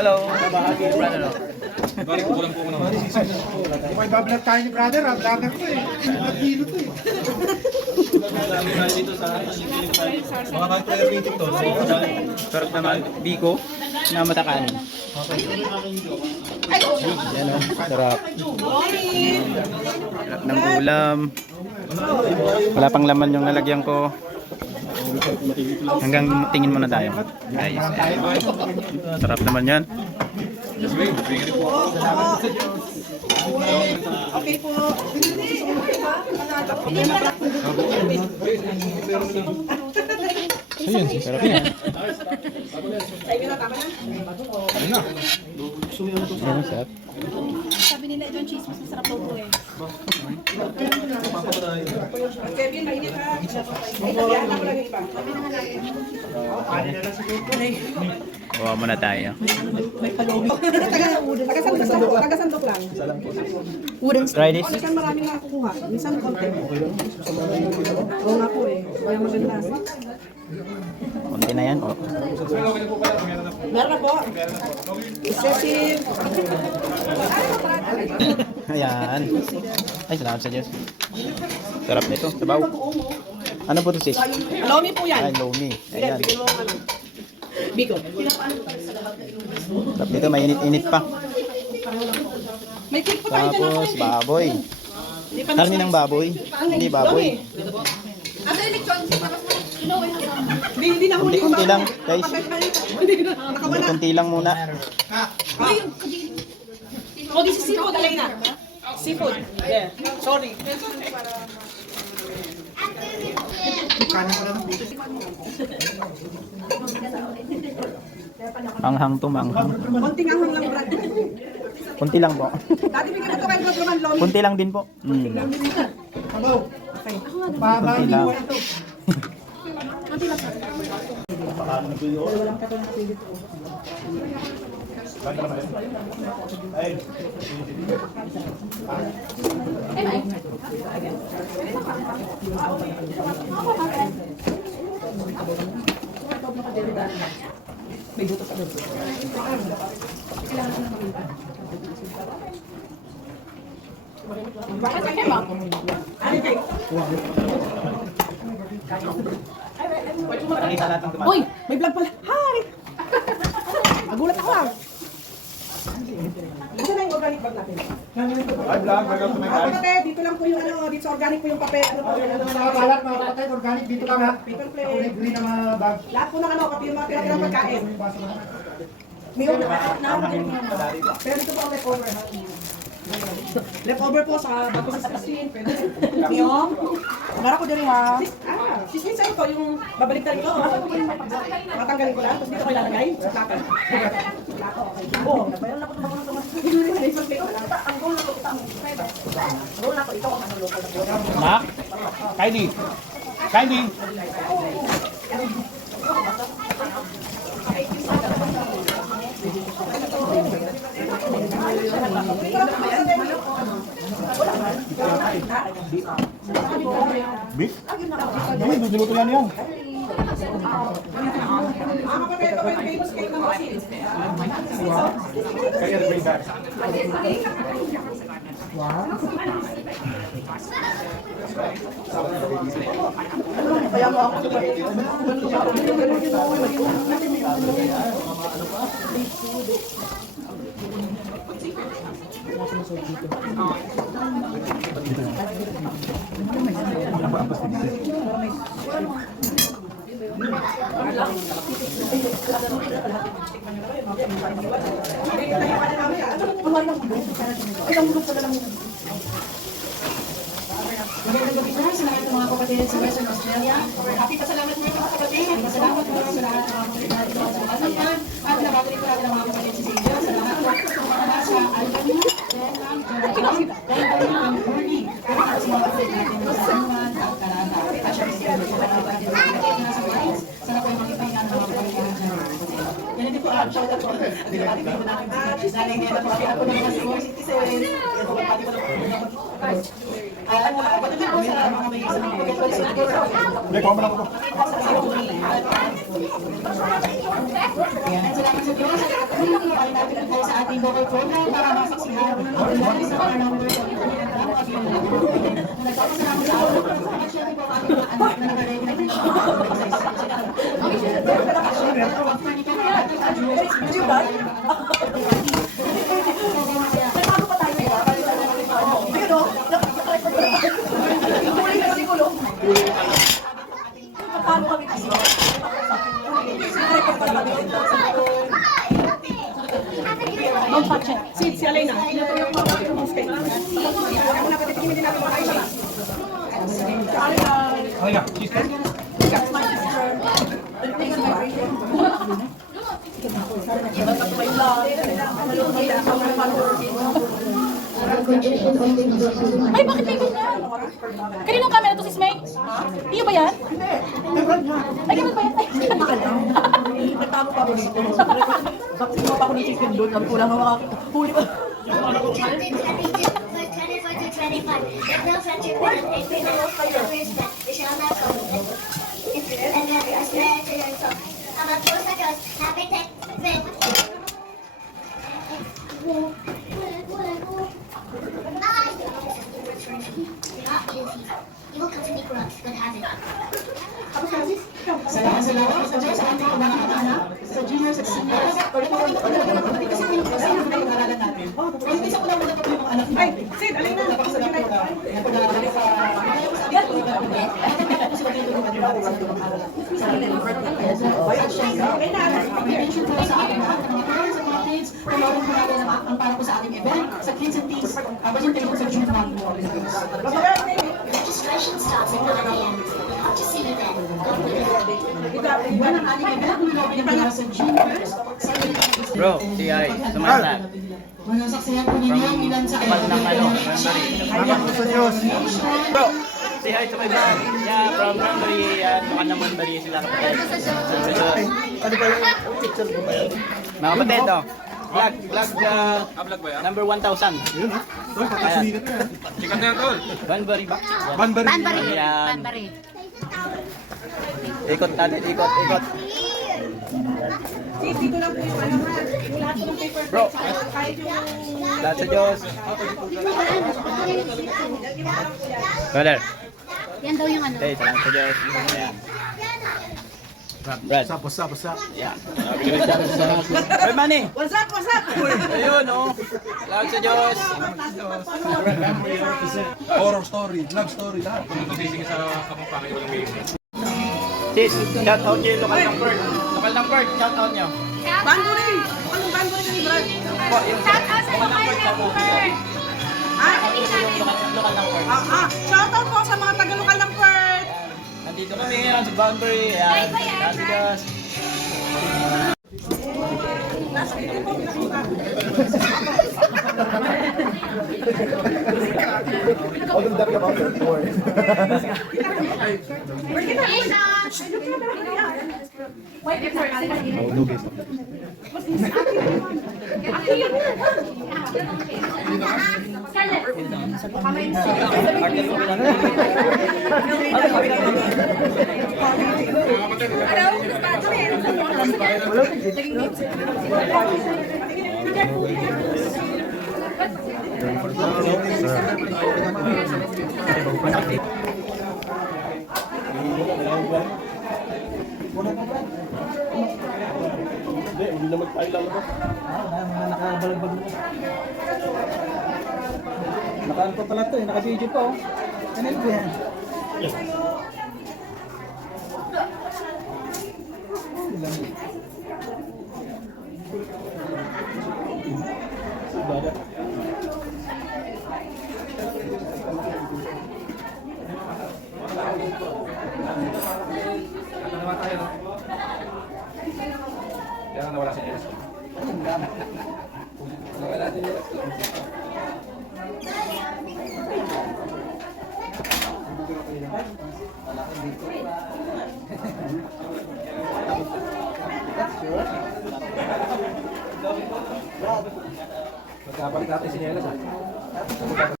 Hello. Brother. Balik ko lang po ko naman. May bablog tayo ni brother, vlogger ko eh. Nagkilo to eh. Mga kahit rating to. Sarap naman. Biko na matakanin. Yan o. Sarap. Sarap ng ulam. Wala pang laman yung lalagyan ko. Hanggang tingin muna tayo. Guys. Sarap naman yan. Okay po. Ayun, sarap yan. Ayun, sarap. Sabi nila yung chismis na sarap daw po eh. Kevin, mainit ha. Kuha muna tayo. Taga-sandok lang. Try this. Minsan maraming nakukuha. Minsan konti. Oo nga po eh. Kaya maganda. Konti na yan. Oh. Meron na po. Excessive. Ayan. Ay, salamat sa Diyos. Sarap nito. Sabaw. Ano po ito, sis? Lomi po yan. Ay, lomi. Ayan. Bigyan mo ano. Biko. Sarap nito. Mainit-init pa. May cake pa tayo dyan. Tapos, baboy. Karni ng baboy. Hindi baboy. Hindi na huli. Kunti lang, guys. Hindi na. Nakawala. Kunti lang muna. Oh, this is seafood, Alena. Seafood. Yeah. Sorry. Manghang to, manghang. Konting anghang lang, Brad. Kunti lang po. Dati bigyan mo ito kay Brad Roman Lomi. Kunti lang din po. Mahaba Kunti ang lang. buwan ito. Bakit ang kema? Ano cake? Uy, may vlog pala. Hi! Nagulat ako ah. Ano na yung organic bag natin? Kapatid, dito lang po yung ano, dito sa organic po yung papel. Ano po yung ano, Mga balat, mga kapatid, organic dito lang ha. paper plate. Kulay green ang mga bag. Lahat po ng ano, pati yung mga tira-tirang pagkain. May una pero dito po ang leftover. Leftover po sa bago sa Christine. Pwede. Yung, mara ko din ha. Sismin sa'yo po yung babaliktad ito. Matanggalin ko lang, tapos dito ko ilalagay sa plaka. Oo. Mayroon ako ito bago ng tumas. Ang goal na ko ito. Ang goal na ko ito ang ano local na po. Mak? Kylie. Kylie. Beef? Ay, luluto yan yan. Mga kapatid, ito po yung famous cake ng Brazil. Kaya mo ako Magandang gabi po sa lahat ng mga kapatid sa Western Australia. Happy pasalamat po mga kapatid. Pasalamat po sa lahat ng mga kapatid natin sa Asalpan. At nabagay po natin ang mga kapatid sa Savior sa lahat po mga nasa Albany, Denham, Jordan, Denham, Burnie. At sa mga kapatid natin sa Sanuan at Canada. At syempre sa mga kapatid natin nasa Philippines. Sana po yung makita niya ng mga kapatid natin. Ganito po ang shout out po. Pati po natin naling nila po. Kaya po ng mga senior citizens. Kaya po pati po ng patuloy po sa mga may isang pagkakot sa akin. Hindi, kama lang ko. At salamat sa Diyos. Balik natin lang tayo sa ating vocal program para masaksihan ang dahil sa mga numbers ng internet at nagpapasalamat sa ako. At syempre po ang ating mga anak na nag-ready na pinapakasalamat sa isa. After nito, ating address. Nagbago pa tayo. Ayun o. Huli ka si Kulo. Paano kami kasi? Don't touch it. Si Alena. Pinatulong mo ako yung stay. Ako na pati hindi natin makain siya. Halika, cheese. Ay, bakit may ganyan? Kaninong camera to, sis May? Iyo ba yan? Ay, ganun ba yan? Nagtago pa ako dito. Bakit mo pa ako ng chicken doon? Ang kulang mga huli pa. You will come to me corrupt, but have it. Sa lahat sa Diyos, sa ating mga anak, sa juniors at seniors, kasi pinag-usapan na yung aralan natin. Ay, hindi sa una muna pa yung anak natin. Ay, Sid, alin na. Napakasalamat ko na. Napagdadali sa ating program. At sila kayo tulungan din natin sa mga aralan. Sa ating birthday. At syempre, i-mention po sa ating lahat ng mga parents at mga kids, panoorin po natin ang para po sa ating event, sa Kids and Teens, budget tayo sa June 1 po. Registration starts at 9 a.m. We hope to see you then. God willing. Iwan ang ating event, winobin po sa June 1st. Bro, si Ay, sumalag. Saksiyan po ninyo ang ilan sa Kapal ng ano, Cranberry. Salamat po sa Diyos. Bro, si Ay sa may vlog. Yeah, from Cranberry, bukan ng Cranberry sila kapatid. Ano ba yung picture ko ba yan? Mga kapatid, oh. Vlog, number 1,000. Yun ha? Tol, kakasulikat na yan. Sikat na yan, tol. Cranberry box. Banbari. Ayan. Ikot natin, ikot. Dito lang po yung ano ha, yung lahat ng paper Bro, kahit yung lahat sa Diyos. Brother, Yan daw yung ano. hey, salamat sa Diyos. Ayan. Brad. Basta. Yeah. Hey, Manny. What's up? Ayun, oh. Salamat sa Diyos. Horror story, love story, lahat. Sising sa kapampangan walang may Sis, shout out nyo yung local ng bird. Local ng bird, shout out nyo. Banbury! Anong Banbury ni Brad? Po, yung shout out sa local ng bird. Local ng bird. Shoutout po sa mga taga-lokal ng Perth! Nandito kami ngayon sa Banbury. Ayan. Salamat sa Diyos. Nakaan pa pala ito eh, naka-video pa oh. Ano ito yan? Ano naman tayo, no? Kaya nga nawala si Jess. Nawala si Jess. Magkabalik natin si Jess.